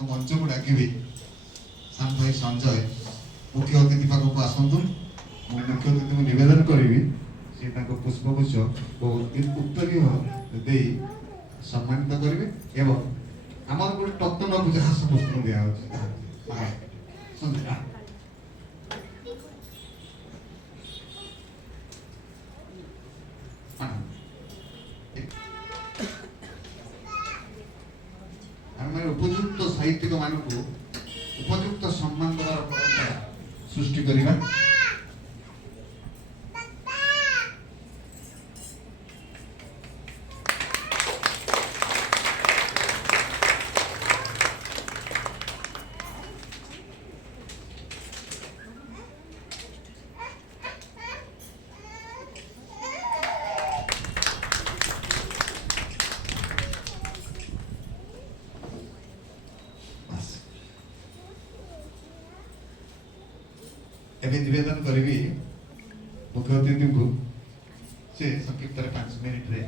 मंच को डाकिबी साम भाई संजय मुख्य अतिथि पाखक आसतु मुख्य अतिथि को निवेदन करी से पुष्पगुच्छ उत्तरीय दे सम्मानित करेंगे एवं आमर गोटे टक्कन पूजा हास पुस्तक दिया संजय उपयुक्त साहित्यिक मानक उपयुक्त सम्मान देवार परंपरा सृष्टि करवा एवं निवेदन करी मुख्य अतिथि को से संक्षिप्त 5 मिनिट रे